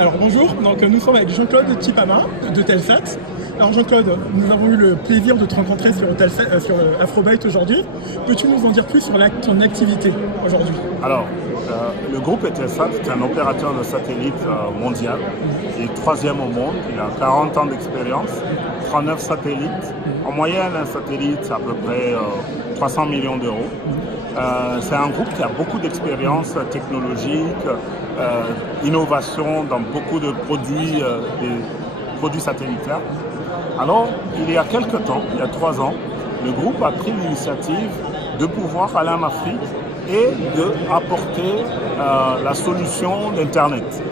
Alors bonjour, donc, nous sommes avec Jean-Claude Tipama de Telsat. Alors Jean-Claude, nous avons eu le plaisir de te rencontrer sur Afrobyte aujourd'hui. Peux-tu nous en dire plus sur ton activité aujourd'hui? Alors, le groupe Eutelsat est un opérateur de satellite mondial. Il est troisième au monde, il a 40 ans d'expérience, 39 satellites. En moyenne, un satellite, c'est à peu près 300 millions d'euros. C'est un groupe qui a beaucoup d'expérience technologique, innovation dans beaucoup de produits, des produits satellitaires. Alors, il y a quelques temps, il y a 3 ans, le groupe a pris l'initiative de pouvoir aller en Afrique et d'apporter la solution d'Internet.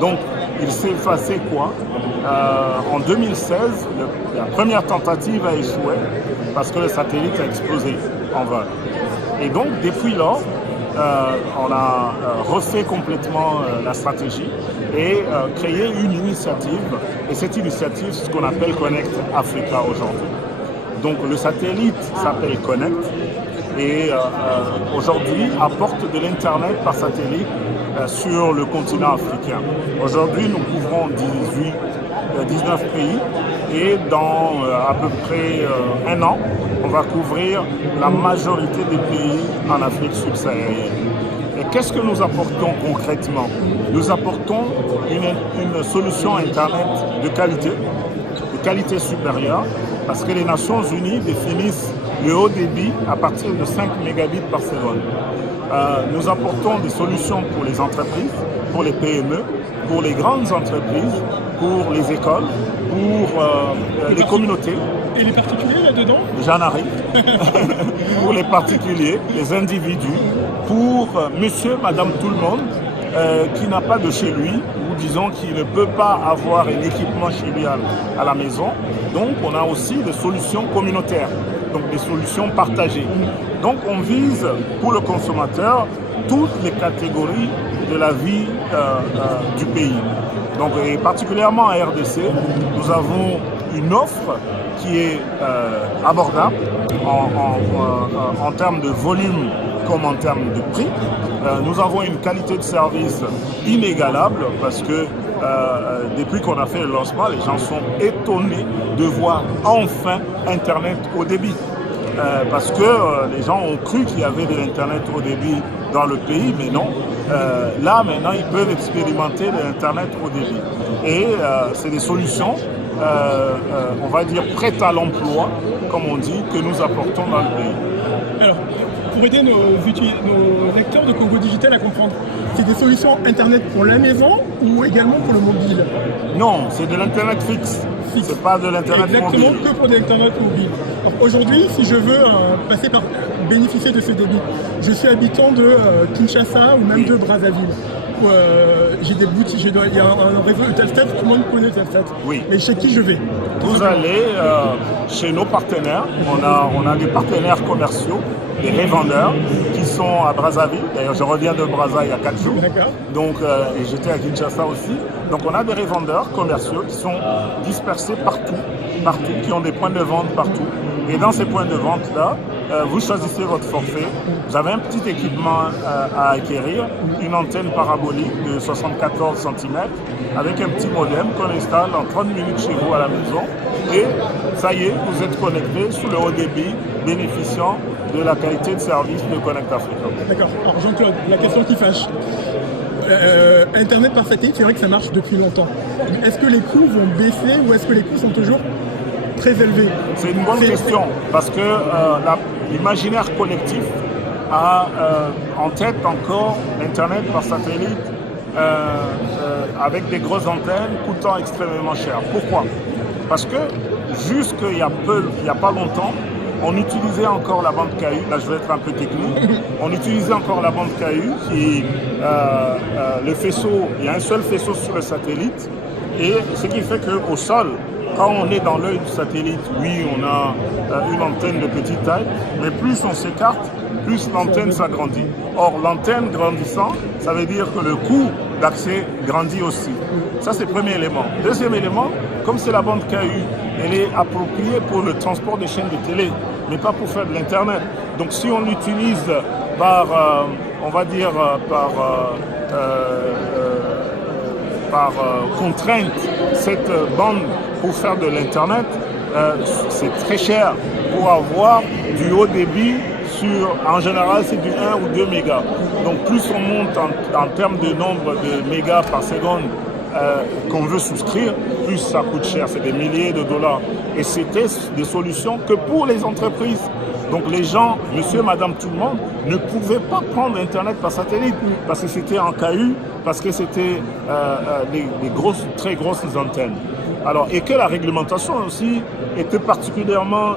Donc, il s'est passé quoi? En 2016, la première tentative a échoué parce que le satellite a explosé en vol. Et donc, depuis lors, on a refait complètement la stratégie et créé une initiative. Et cette initiative, c'est ce qu'on appelle Connect Africa aujourd'hui. Donc, le satellite s'appelle Connect et aujourd'hui apporte de l'Internet par satellite sur le continent africain. Aujourd'hui, nous couvrons 19 pays et dans à peu près un an, on va couvrir la majorité des pays en Afrique subsaharienne. Et qu'est-ce que nous apportons concrètement? Nous apportons une solution Internet de qualité supérieure, parce que les Nations Unies définissent le haut débit à partir de 5 mégabits par seconde. Nous apportons des solutions pour les entreprises, pour les PME, pour les grandes entreprises, pour les écoles, pour les communautés. Et les particuliers là-dedans? J'en arrive. Pour les particuliers, les individus, pour monsieur, madame, tout le monde qui n'a pas de chez lui, ou disons qui ne peut pas avoir un équipement chez lui à la maison. Donc on a aussi des solutions communautaires, donc des solutions partagées. Donc on vise pour le consommateur toutes les catégories de la vie du pays. Donc, et particulièrement à RDC, nous avons une offre qui est abordable en termes de volume comme en termes de prix. Nous avons une qualité de service inégalable parce que depuis qu'on a fait le lancement, les gens sont étonnés de voir enfin Internet haut débit. Parce que les gens ont cru qu'il y avait de l'Internet haut débit dans le pays, mais non. Là, maintenant, ils peuvent expérimenter de l'Internet haut débit. Et c'est des solutions, on va dire, prêtes à l'emploi, comme on dit, que nous apportons dans le pays. Alors, pour aider nos lecteurs de Congo Digital à comprendre, c'est des solutions Internet pour la maison ou également pour le mobile? Non, c'est de l'Internet fixe. C'est pas de l'Internet mobile. Exactement, que pour de l'Internet mobile. Aujourd'hui, si je veux bénéficier de ce débit, je suis habitant de Kinshasa ou même de Brazzaville. J'ai des boutiques, il y a un réseau de Telsat, tout le monde connaît Telsat. Oui. Mais chez qui je vais? Vous allez chez nos partenaires. On a des partenaires commerciaux, des revendeurs qui sont à Brazzaville. D'ailleurs, je reviens de Brazza il y a 4 jours. D'accord. Donc, et j'étais à Kinshasa aussi. Donc, on a des revendeurs commerciaux qui sont dispersés partout, qui ont des points de vente partout. Et dans ces points de vente-là, vous choisissez votre forfait. Vous avez un petit équipement à acquérir, une antenne parabolique de 74 cm avec un petit modem qu'on installe en 30 minutes chez vous à la maison. Et ça y est, vous êtes connecté sous le haut débit, bénéficiant de la qualité de service de Connect Africa. D'accord. Alors Jean-Claude, la question qui fâche. Internet par satellite, c'est vrai que ça marche depuis longtemps. Est-ce que les coûts vont baisser ou est-ce que les coûts sont toujours très élevés? C'est une bonne question parce que l'imaginaire collectif a en tête encore l'Internet par satellite avec des grosses antennes coûtant extrêmement cher. Pourquoi? Parce que jusqu'il y a pas longtemps, on utilisait encore la bande KU, là je vais être un peu technique, on utilisait encore la bande KU qui, le faisceau, il y a un seul faisceau sur le satellite et ce qui fait qu'au sol, quand on est dans l'œil du satellite, oui, on a une antenne de petite taille, mais plus on s'écarte, plus l'antenne s'agrandit. Or, l'antenne grandissant, ça veut dire que le coût d'accès grandit aussi. Ça, c'est le premier élément. Deuxième élément, comme c'est la bande KU, elle est appropriée pour le transport des chaînes de télé, mais pas pour faire de l'Internet. Donc, si on l'utilise par, on va dire, par contrainte cette bande pour faire de l'Internet, c'est très cher pour avoir du haut débit en général c'est du 1 ou 2 mégas. Donc plus on monte en termes de nombre de mégas par seconde qu'on veut souscrire, plus ça coûte cher, c'est des milliers de dollars. Et c'était des solutions que pour les entreprises. Donc les gens, monsieur, madame, tout le monde, ne pouvaient pas prendre Internet par satellite parce que c'était en KU, parce que c'était des très grosses antennes. Alors, et que la réglementation aussi était particulièrement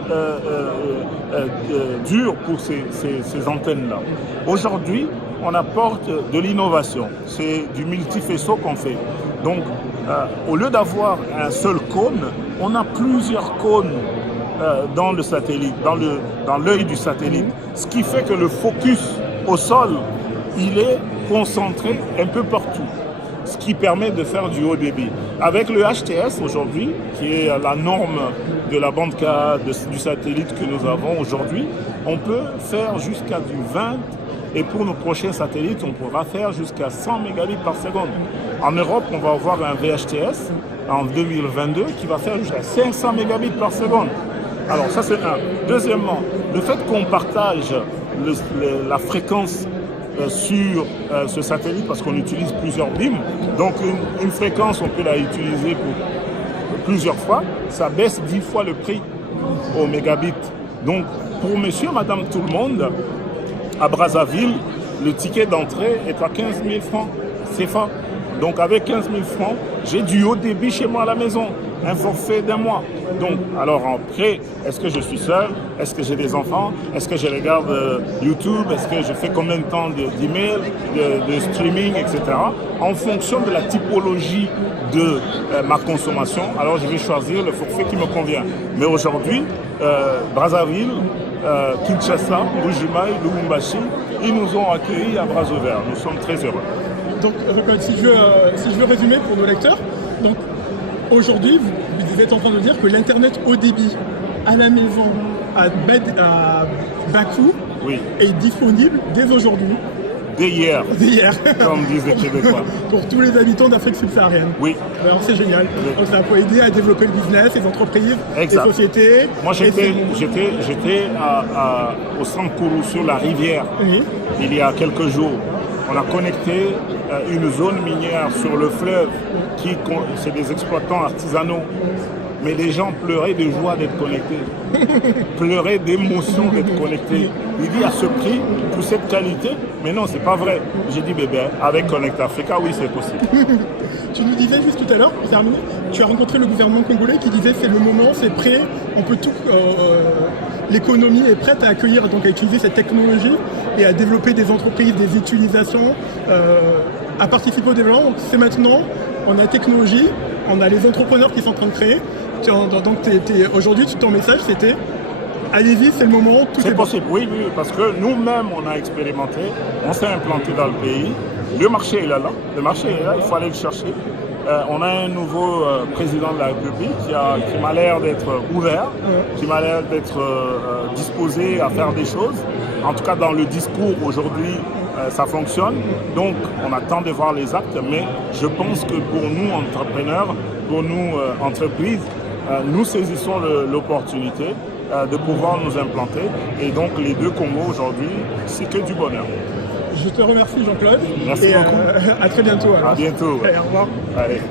dure pour ces antennes-là. Aujourd'hui, on apporte de l'innovation. C'est du multifaisceau qu'on fait. Donc, au lieu d'avoir un seul cône, on a plusieurs cônes dans le satellite, dans l'œil du satellite. Ce qui fait que le focus au sol, il est concentré un peu partout. Ce qui permet de faire du haut débit. Avec le HTS aujourd'hui, qui est la norme de la bande K du satellite que nous avons aujourd'hui, on peut faire jusqu'à du 20 et pour nos prochains satellites, on pourra faire jusqu'à 100 mégabits par seconde. En Europe, on va avoir un VHTS en 2022 qui va faire jusqu'à 500 mégabits par seconde. Alors ça c'est un. Deuxièmement, le fait qu'on partage la fréquence sur ce satellite parce qu'on utilise plusieurs BIM. Donc une fréquence, on peut la utiliser pour plusieurs fois. Ça baisse 10 fois le prix au mégabit. Donc pour monsieur, madame, tout le monde, à Brazzaville, le ticket d'entrée est à 15 000 francs CFA. Donc avec 15 000 francs, j'ai du haut débit chez moi à la maison. Un forfait d'un mois. Donc, alors après, est-ce que je suis seul? Est-ce que j'ai des enfants? Est-ce que je regarde YouTube? Est-ce que je fais combien de temps d'email, de streaming, etc. En fonction de la typologie de ma consommation, alors je vais choisir le forfait qui me convient. Mais aujourd'hui, Brazzaville, Kinshasa, Bujimaï, Lubumbashi, ils nous ont accueillis à bras ouverts. Nous sommes très heureux. Donc, si je veux résumer pour nos lecteurs, donc aujourd'hui, vous êtes en train de dire que l'Internet haut débit à la maison, à bas coût, oui, est disponible dès aujourd'hui. Dès hier, comme disent les Québécois. Pour tous les habitants d'Afrique subsaharienne. Oui. Alors c'est génial. Oui. Donc ça peut aider à développer le business, les entreprises, exact. Les sociétés. Moi j'étais au Sankourou sur la rivière, oui, il y a quelques jours. On a connecté une zone minière sur le fleuve, c'est des exploitants artisanaux. Mais les gens pleuraient de joie d'être connectés, pleuraient d'émotion d'être connectés. Il dit à ce prix, pour cette qualité, mais non, c'est pas vrai. J'ai dit, bébé, avec Connect Africa, oui, c'est possible. Tu nous disais juste tout à l'heure, pour terminer, tu as rencontré le gouvernement congolais qui disait c'est le moment, c'est prêt, on peut tout. L'économie est prête à accueillir, donc à utiliser cette technologie et à développer des entreprises, des utilisations, à participer au développement. C'est maintenant, on a la technologie, on a les entrepreneurs qui sont en train de créer. Donc aujourd'hui, ton message, c'était allez-y, c'est le moment, tout est possible. Oui, parce que nous-mêmes, on a expérimenté, on s'est implanté dans le pays. Le marché est là, le marché est là, il faut aller le chercher. On a un nouveau président de la République qui m'a l'air d'être ouvert, qui m'a l'air d'être disposé à faire des choses. En tout cas, dans le discours aujourd'hui, ça fonctionne. Donc, on attend de voir les actes, mais je pense que pour nous, entrepreneurs, pour nous, entreprises, nous saisissons l'opportunité de pouvoir nous implanter. Et donc, les deux Congos aujourd'hui, c'est que du bonheur. Je te remercie, Jean-Claude. Merci beaucoup. À très bientôt. Alors. À bientôt. Allez, au revoir. Allez.